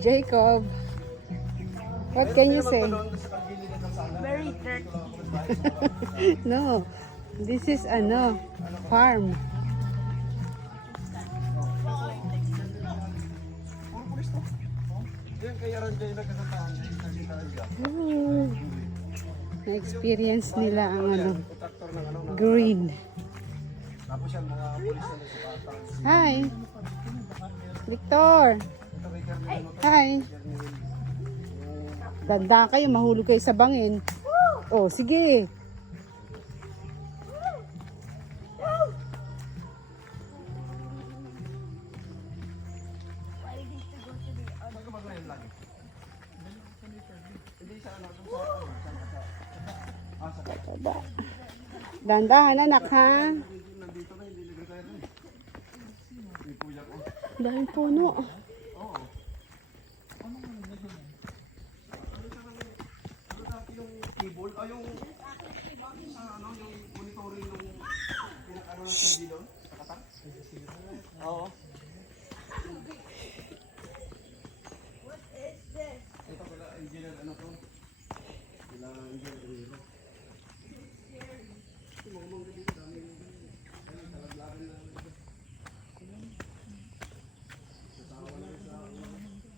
Jacob, what can you say? Very dirty. No, this is farm. Ooh, na-experience nila ang green. Hi, Victor. Hi. Ganda kayo, mahulog kayo sa bangin. Oh, sige. Dandahan anak ha. Dahil puno.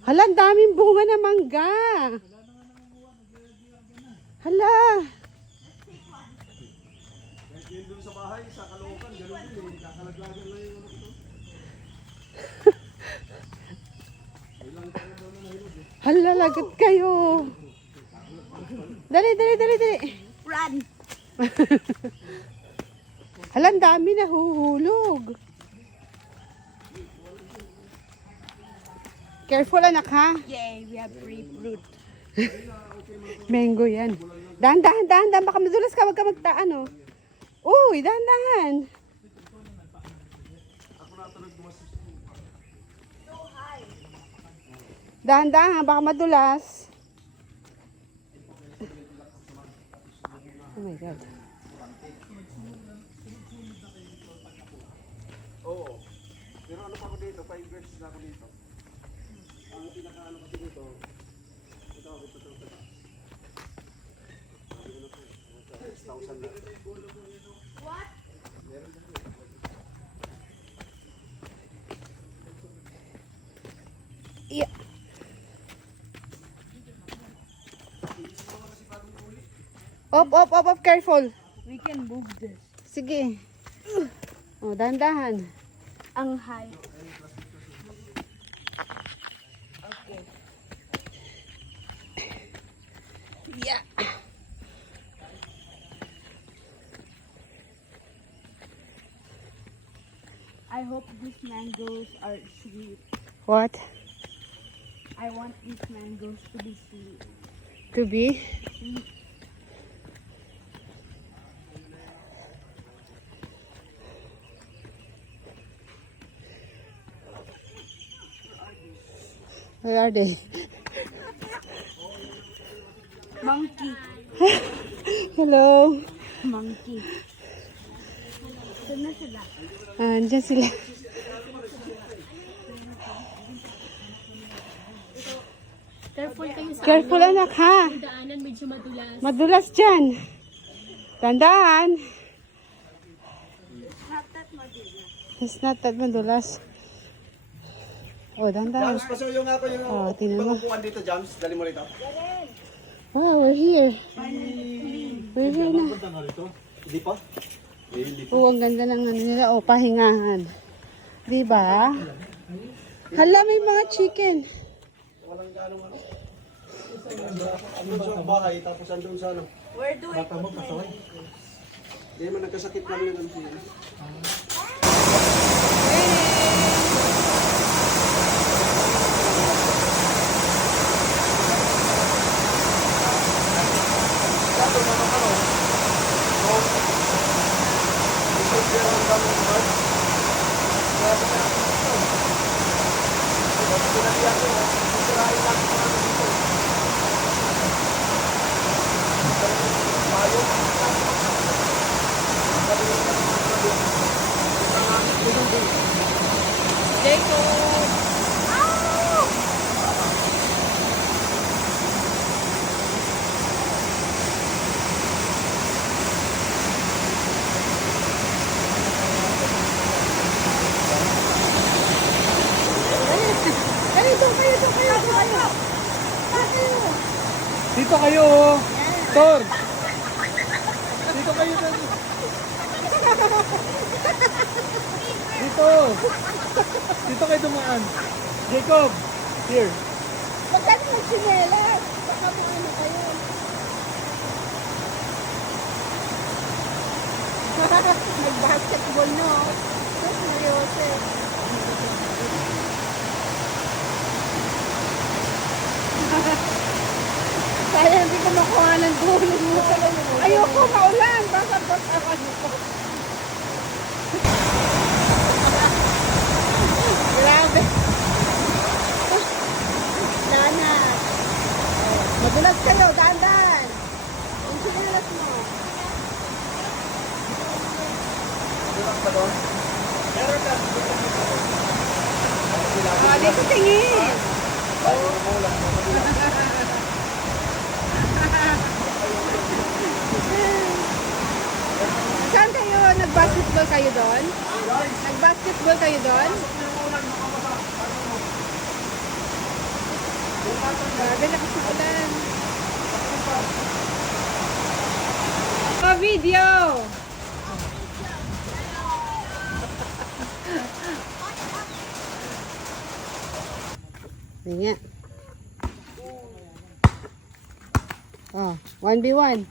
Hala, ang daming bunga na mangga. Hala. Doon sa bahay, sa Caloocan, gano'n din. Kakalaglagan lang yung ito. Hala, lagat kayo. Dali, dali, dali, dali. Run! Hala, ang dami nahuhulog. Careful anak ha. Yay, we have free fruit. Mango yan. Dahan, dahan, dahan, dahan. Baka madulas ka, wag ka magtaan oh. Uy, dahan, dahan. Dahan, dahan, baka madulas. Oh my God. Oo. Pero ano pa ako dito? 5 years na ako dito. Ang pinaka-ano kasi dito, ito. 6,000 na. What? Yeah. Op, careful. We can move this. Sige. Oh, dahan, dahan. Ang high. Okay. Yeah. I hope these mangoes are sweet. What? I want these mangoes to be sweet. To be? Sweet. Where are they? Monkey. Hello. Monkey. Saan na sila? Andiyan sila. Careful kayo sa Careful anak ha. daanan, medyo madulas. Madulas dyan. Tandaan. It's not that madulas. Oh, dandan. Jams, pasuyo nga ako yung tingnan mo. pangupuan dito, Jams. Dali mo rito. Wow, we're here. We're here na. Punta nga rito. Hindi pa? Hindi pa. Oh, ang ganda ng ano nila. Oh, pahingahan. Diba? Hala, may mga chicken. Walang gano'ng ano. Andun sa bahay, tapos andun sa ano. Where do I Bata mo, pasaway. Hindi man nagkasakit lang yun. Jacob! kayo. Dito kayo, oh. Tor. Dito kayo. Dito. Dito kayo dumaan. Jacob. Here. Huwag ka naman sinelas. Baka mo ano kayo. Nag-basketball no. Seryoso. Sayang hindi ko makuha ng dulo mo. Ayoko maulan. Baka ako ko. Grabe. Dana. Madulas kayo. Dahan-dahan. Ang sinilas mo. Ah, dito tingin. Saan kayo? Nag-basketball kayo doon? Nag-basketball kayo doon? Grabe, lakas ng ulan. Video! Nga. Oh, 1v1.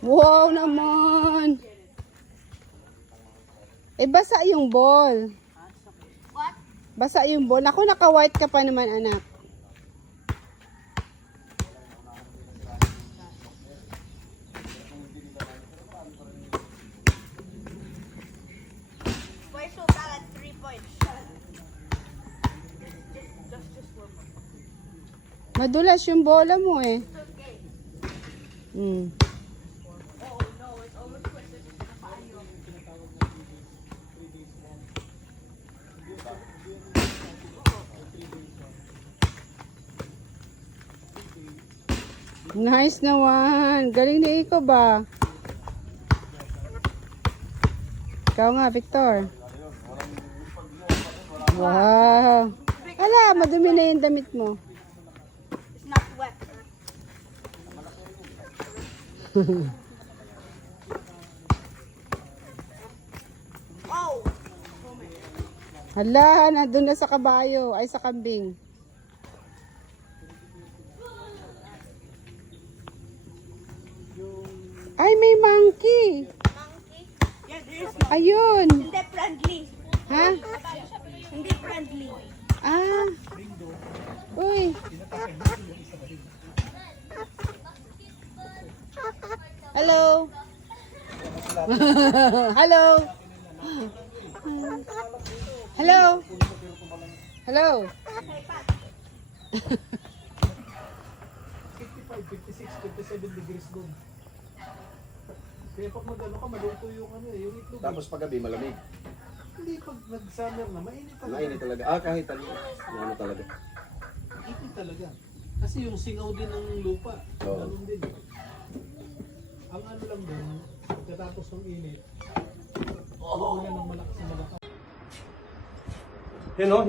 Wow naman. Eh, basa yung ball. What? Basa yung ball. Ako, naka-white ka pa naman, anak. Why so bad at 3 points? Madulas yung bola mo eh. Okay. Hmm. Oh no, it's almost twisted. Nice naman. Galing ni Iko ba? Ikaw nga, Victor. Wow. Ala, madumi na yung damit mo. It's not wet. Oh! Hala, nandun na sa kabayo. Ay, sa kambing. Ay, may monkey. Monkey? Yeah, there is no. Ayun. Hindi friendly. Ha? Hindi friendly. Ah. Uy. Hello. Hello. Hello. Hello. 56, 57 degrees doon. Kaya pag mag-ano ka, maluto yung ano eh, yung itlog. Tapos paggabi malamig. Hindi, pag nag-summer na, mainit talaga. Mainit talaga. Kahit ano talaga. Mainit talaga. Kasi yung singaw din ng lupa. Oo. Ganun din. Ang ano lang din, pagkatapos ng init, uulan ng malakas na malakas. Yan o.